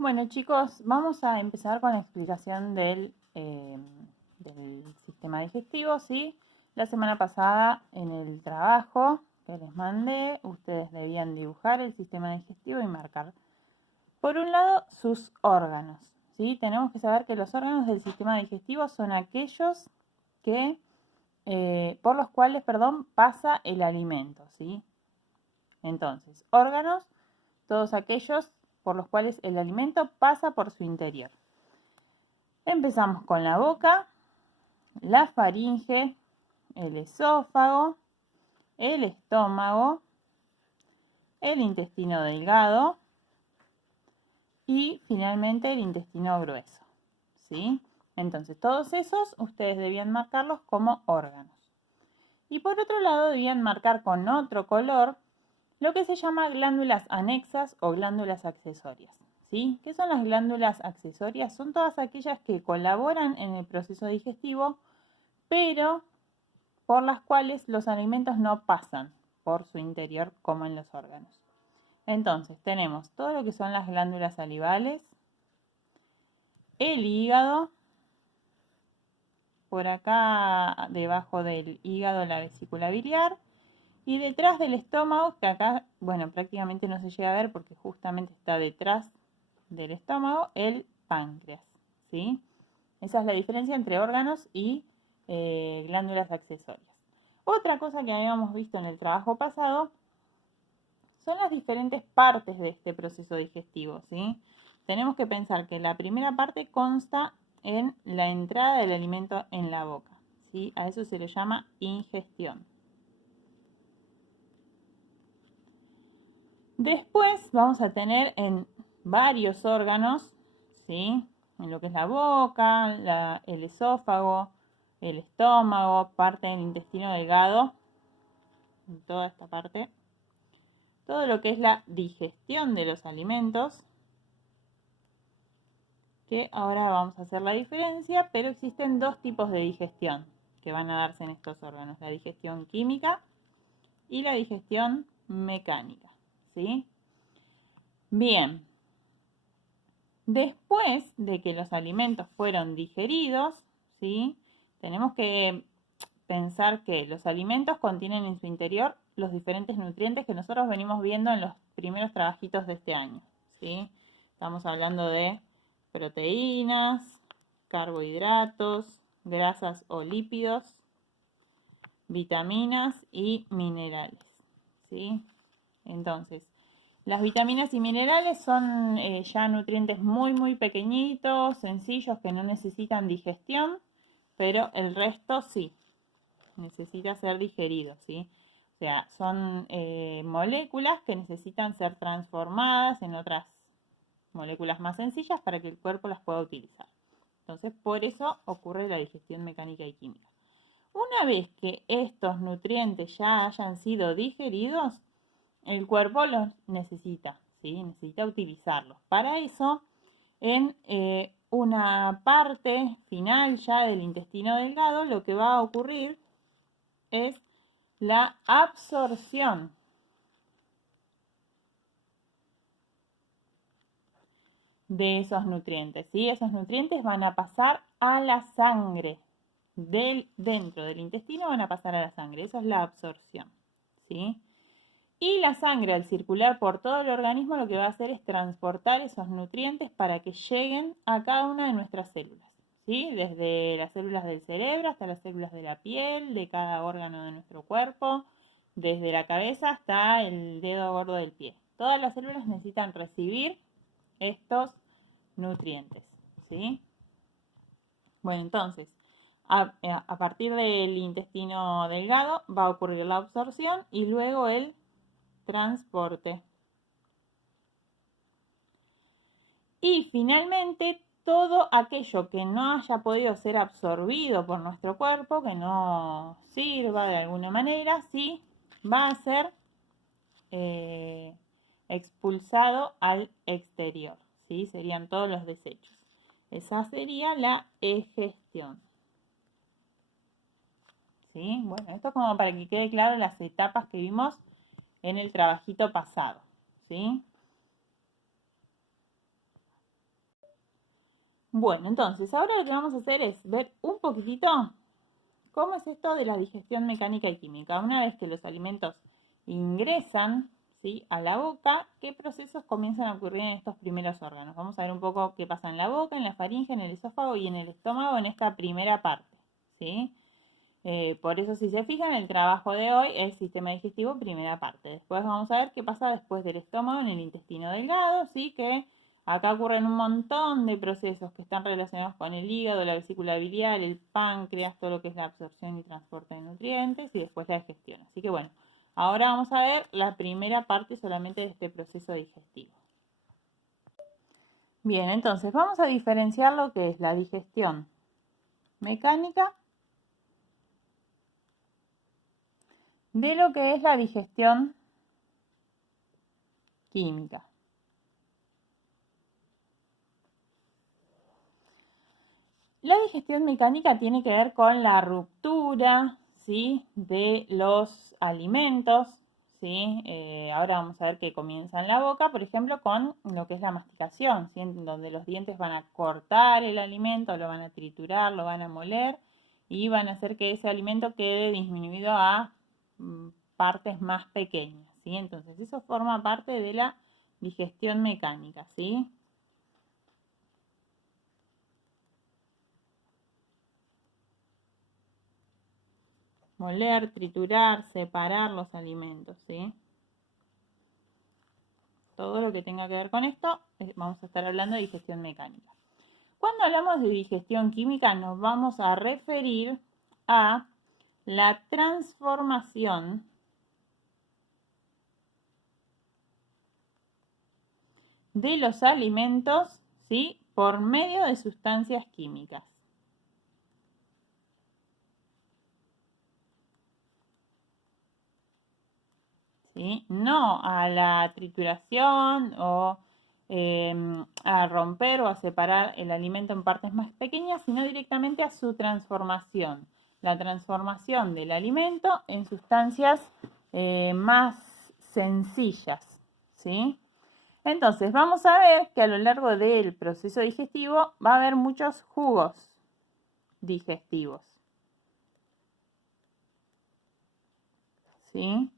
Bueno, chicos, vamos a empezar con la explicación del sistema digestivo, ¿sí? La semana pasada en el trabajo que les mandé, ustedes debían dibujar el sistema digestivo y marcar, por un lado, sus órganos, ¿sí? Tenemos que saber que los órganos del sistema digestivo son aquellos que, por los cuales, perdón, pasa el alimento, ¿sí? Entonces, órganos, todos aquellos por los cuales el alimento pasa por su interior. Empezamos con la boca, la faringe, el esófago, el estómago, el intestino delgado y finalmente el intestino grueso, ¿sí? Entonces, todos esos ustedes debían marcarlos como órganos. Y por otro lado, debían marcar con otro color lo que se llama glándulas anexas o glándulas accesorias. ¿Sí? ¿Qué son las glándulas accesorias? Son todas aquellas que colaboran en el proceso digestivo, pero por las cuales los alimentos no pasan por su interior como en los órganos. Entonces, tenemos todo lo que son las glándulas salivales, el hígado, por acá debajo del hígado la vesícula biliar, y detrás del estómago, que acá, bueno, prácticamente no se llega a ver porque justamente está detrás del estómago, el páncreas, ¿sí? Esa es la diferencia entre órganos y glándulas accesorias. Otra cosa que habíamos visto en el trabajo pasado son las diferentes partes de este proceso digestivo, ¿sí? Tenemos que pensar que la primera parte consta en la entrada del alimento en la boca, ¿sí? A eso se le llama ingestión. Después vamos a tener en varios órganos, ¿sí? En lo que es la boca, el esófago, el estómago, parte del intestino delgado, en toda esta parte, todo lo que es la digestión de los alimentos, que ahora vamos a hacer la diferencia, pero existen dos tipos de digestión que van a darse en estos órganos, la digestión química y la digestión mecánica, ¿sí? Bien, después de que los alimentos fueron digeridos, ¿sí? Tenemos que pensar que los alimentos contienen en su interior los diferentes nutrientes que nosotros venimos viendo en los primeros trabajitos de este año, ¿sí? Estamos hablando de proteínas, carbohidratos, grasas o lípidos, vitaminas y minerales, ¿sí? Entonces, las vitaminas y minerales son ya nutrientes muy pequeñitos, sencillos, que no necesitan digestión, pero el resto sí, necesita ser digerido, ¿sí? O sea, son moléculas que necesitan ser transformadas en otras moléculas más sencillas para que el cuerpo las pueda utilizar. Entonces, por eso ocurre la digestión mecánica y química. Una vez que estos nutrientes ya hayan sido digeridos, el cuerpo los necesita, ¿sí? Necesita utilizarlos. Para eso, en una parte final ya del intestino delgado, lo que va a ocurrir es la absorción de esos nutrientes, ¿sí? Esos nutrientes van a pasar a la sangre. Dentro del intestino van a pasar a la sangre. Eso es la absorción, ¿sí? Y la sangre, al circular por todo el organismo, lo que va a hacer es transportar esos nutrientes para que lleguen a cada una de nuestras células, ¿sí? Desde las células del cerebro hasta las células de la piel, de cada órgano de nuestro cuerpo, desde la cabeza hasta el dedo gordo del pie. Todas las células necesitan recibir estos nutrientes, ¿sí? Bueno, entonces, a partir del intestino delgado va a ocurrir la absorción y luego el transporte. Y finalmente, todo aquello que no haya podido ser absorbido por nuestro cuerpo, que no sirva de alguna manera, sí va a ser expulsado al exterior, ¿sí? Serían todos los desechos. Esa sería la egestión, ¿sí? Bueno, esto es como para que quede claro las etapas que vimos en el trabajito pasado, ¿sí? Bueno, entonces ahora lo que vamos a hacer es ver un poquitito cómo es esto de la digestión mecánica y química. Una vez que los alimentos ingresan, ¿sí?, a la boca, ¿qué procesos comienzan a ocurrir en estos primeros órganos? Vamos a ver un poco qué pasa en la boca, en la faringe, en el esófago y en el estómago en esta primera parte, ¿sí? Por eso, si se fijan, el trabajo de hoy es sistema digestivo, primera parte. Después vamos a ver qué pasa después del estómago en el intestino delgado, ¿sí? Que acá ocurren un montón de procesos que están relacionados con el hígado, la vesícula biliar, el páncreas, todo lo que es la absorción y transporte de nutrientes y después la digestión. Así que bueno, ahora vamos a ver la primera parte solamente de este proceso digestivo. Bien, entonces vamos a diferenciar lo que es la digestión mecánica de lo que es la digestión química. La digestión mecánica tiene que ver con la ruptura, ¿sí?, de los alimentos, ¿sí? Ahora vamos a ver que comienza en la boca, por ejemplo, con lo que es la masticación, ¿sí?, en donde los dientes van a cortar el alimento, lo van a triturar, lo van a moler y van a hacer que ese alimento quede disminuido a partes más pequeñas, ¿sí? Entonces eso forma parte de la digestión mecánica, ¿sí? Moler, triturar, separar los alimentos, ¿sí? Todo lo que tenga que ver con esto, vamos a estar hablando de digestión mecánica. Cuando hablamos de digestión química, nos vamos a referir a la transformación de los alimentos, ¿sí?, por medio de sustancias químicas. ¿Sí? No a la trituración o a romper o a separar el alimento en partes más pequeñas, sino directamente a su transformación. La transformación del alimento en sustancias más sencillas, ¿sí? Entonces, vamos a ver que a lo largo del proceso digestivo va a haber muchos jugos digestivos, ¿sí?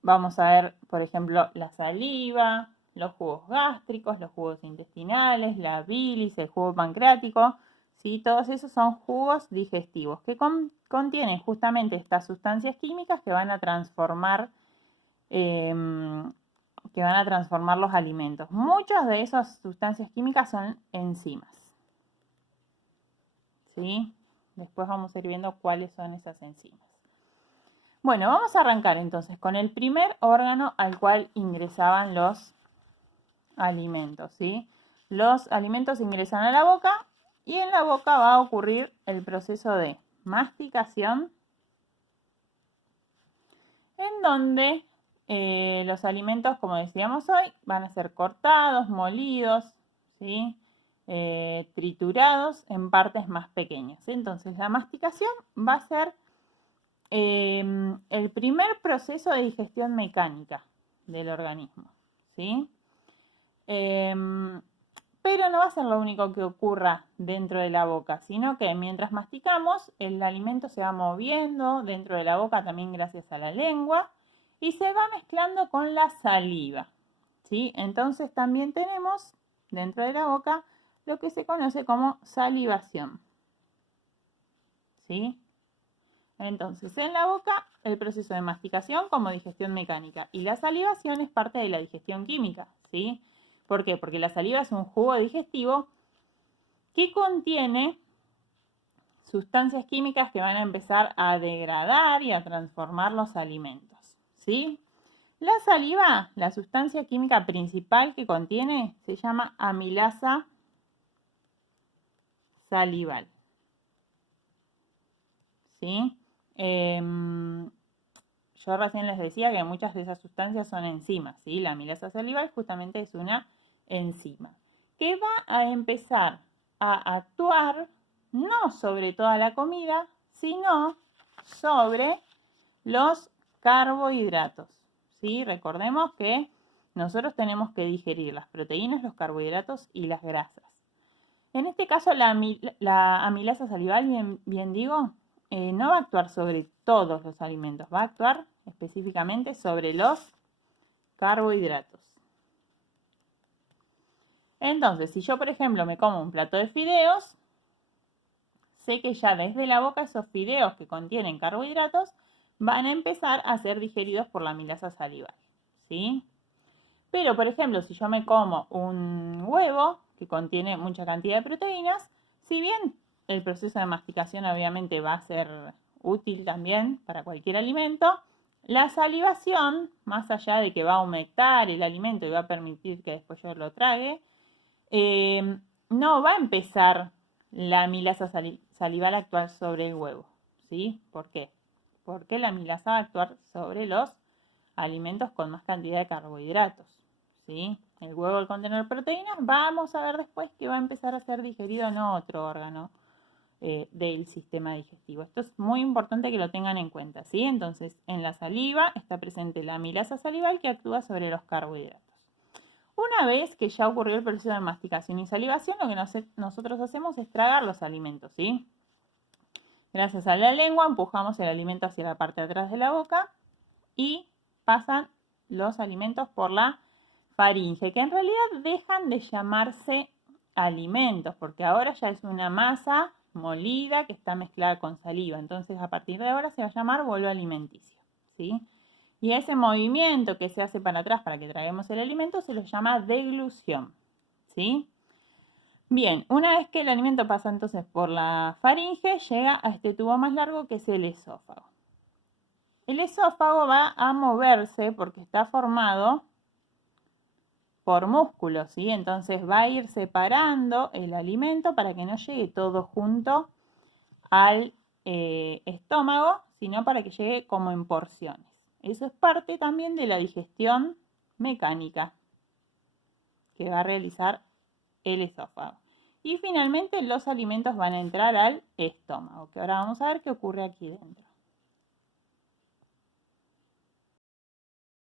Vamos a ver, por ejemplo, la saliva, los jugos gástricos, los jugos intestinales, la bilis, el jugo pancreático, ¿sí? Todos esos son jugos digestivos que contienen justamente estas sustancias químicas que van a transformar los alimentos. Muchas de esas sustancias químicas son enzimas, ¿sí? Después vamos a ir viendo cuáles son esas enzimas. Bueno, vamos a arrancar entonces con el primer órgano al cual ingresaban los alimentos, ¿sí? Los alimentos ingresan a la boca y en la boca va a ocurrir el proceso de masticación, en donde los alimentos, como decíamos hoy, van a ser cortados, molidos, ¿sí?, triturados en partes más pequeñas. Entonces, la masticación va a ser el primer proceso de digestión mecánica del organismo, ¿sí? Pero no va a ser lo único que ocurra dentro de la boca, sino que mientras masticamos, el alimento se va moviendo dentro de la boca también gracias a la lengua y se va mezclando con la saliva, ¿sí? Entonces también tenemos dentro de la boca lo que se conoce como salivación, ¿sí? Entonces, en la boca, el proceso de masticación como digestión mecánica y la salivación es parte de la digestión química, ¿sí? ¿Por qué? Porque la saliva es un jugo digestivo que contiene sustancias químicas que van a empezar a degradar y a transformar los alimentos, ¿sí? La saliva, la sustancia química principal que contiene, se llama amilasa salival, ¿sí? Yo recién les decía que muchas de esas sustancias son enzimas, ¿sí? La amilasa salival justamente es una enzima que va a empezar a actuar no sobre toda la comida, sino sobre los carbohidratos, ¿sí? Recordemos que nosotros tenemos que digerir las proteínas, los carbohidratos y las grasas. En este caso, la amilasa salival, bien digo, no va a actuar sobre todos los alimentos, va a actuar específicamente sobre los carbohidratos. Entonces, si yo, por ejemplo, me como un plato de fideos, sé que ya desde la boca esos fideos que contienen carbohidratos van a empezar a ser digeridos por la amilasa salival, ¿sí? Pero, por ejemplo, si yo me como un huevo que contiene mucha cantidad de proteínas, si bien el proceso de masticación obviamente va a ser útil también para cualquier alimento, la salivación, más allá de que va a humectar el alimento y va a permitir que después yo lo trague, no va a empezar la amilasa salival a actuar sobre el huevo, ¿sí? ¿Por qué? Porque la amilasa va a actuar sobre los alimentos con más cantidad de carbohidratos, ¿sí? El huevo al contener proteínas, vamos a ver después que va a empezar a ser digerido en otro órgano del sistema digestivo. Esto es muy importante que lo tengan en cuenta, ¿sí? Entonces, en la saliva está presente la amilasa salival que actúa sobre los carbohidratos. Una vez que ya ocurrió el proceso de masticación y salivación, lo que nosotros hacemos es tragar los alimentos, ¿sí? Gracias a la lengua empujamos el alimento hacia la parte de atrás de la boca y pasan los alimentos por la faringe, que en realidad dejan de llamarse alimentos, porque ahora ya es una masa molida que está mezclada con saliva. Entonces, a partir de ahora se va a llamar bolo alimenticio, ¿sí? Y ese movimiento que se hace para atrás para que traguemos el alimento se lo llama deglución, ¿sí? Bien, una vez que el alimento pasa entonces por la faringe, llega a este tubo más largo que es el esófago. El esófago va a moverse porque está formado por músculos, ¿sí? Entonces va a ir separando el alimento para que no llegue todo junto al estómago, sino para que llegue como en porciones. Eso es parte también de la digestión mecánica que va a realizar el esófago. Y finalmente los alimentos van a entrar al estómago, que ahora vamos a ver qué ocurre aquí dentro.